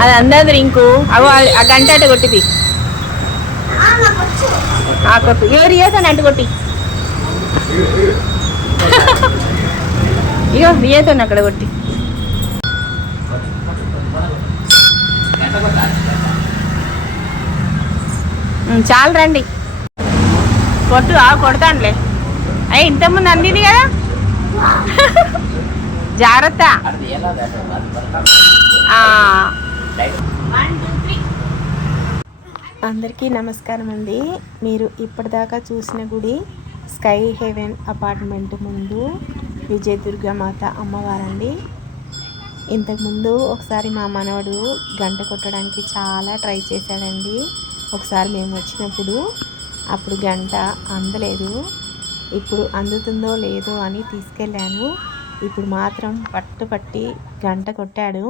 అది అందదు ఇంకు అవో ఆ గంట అటు కొట్టిది కొట్టు ఎవరు రియాతోని అటు కొట్టి ఇగో రియాతోని అక్కడ కొట్టి చాలు రండి కొట్టు కొడతానులే అయ్యి ఇంతకుముందు అందింది కదా జాగ్రత్త అందరికీ నమస్కారం అండి. మీరు ఇప్పటిదాకా చూసిన గుడి స్కై హెవెన్ అపార్ట్మెంట్ ముందు విజయదుర్గమాత అమ్మవారండి. ఇంతకుముందు ఒకసారి మా మనవడు గంట కొట్టడానికి చాలా ట్రై చేశాడండి. ఒకసారి మేము వచ్చినప్పుడు అప్పుడు గంట అందలేదు. ఇప్పుడు అందుతుందో లేదో అని తీసుకెళ్ళాను. ఇప్పుడు మాత్రం పట్టుపట్టి గంట కొట్టాడు.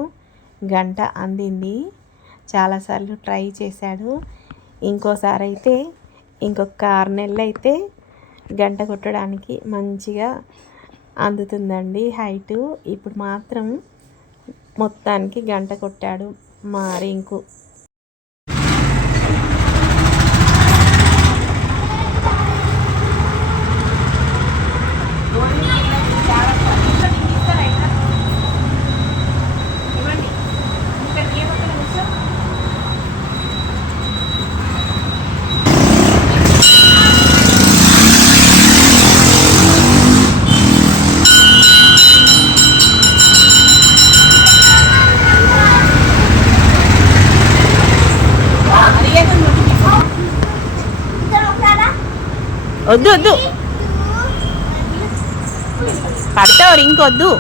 గంట అందింది. చాలాసార్లు ట్రై చేశాడు. ఇంకోసారి అయితే ఇంకొక 6 నెలలు అయితే గంట కొట్టడానికి మంచిగా అందుతుందండి హైటు. ఇప్పుడు మాత్రం మొత్తానికి గంట కొట్టాడు మా రింకు. వద్దు వద్దు పడతావు ఇంకొద్దు.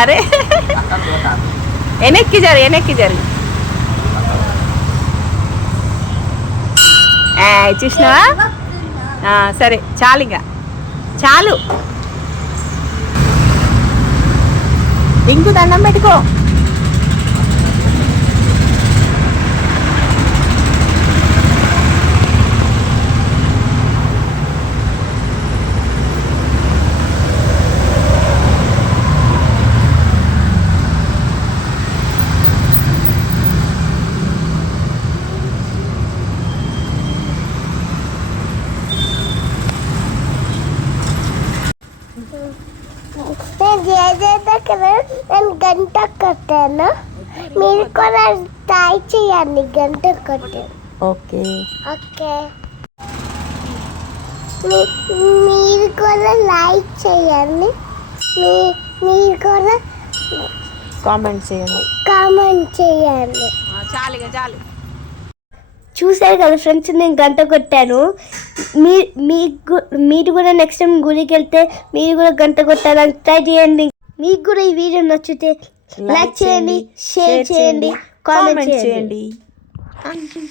అరే వెనక్కి జరు చూసినావా? సరే చాలు, ఇంకా చాలు. ఇంకు దండం పెట్టుకో. నేను గంట కట్టాను. మీరు కూడా ట్రై చేయండి గంట కట్టాను. Okay okay. మీరు కూడా లైక్ చేయండి. మీరు కూడా కామెంట్ చేయండి. చాలు. చూసారు కదా ఫ్రెండ్స్, నేను గంట కొట్టాను. మీరు కూడా నెక్స్ట్ టైం గుడికి వెళ్తే మీరు కూడా గంట కొట్టాలని ట్రై చేయండి. మీకు కూడా ఈ వీడియో నచ్చితే లైక్ చేయండి, షేర్ చేయండి, కామెంట్ చేయండి.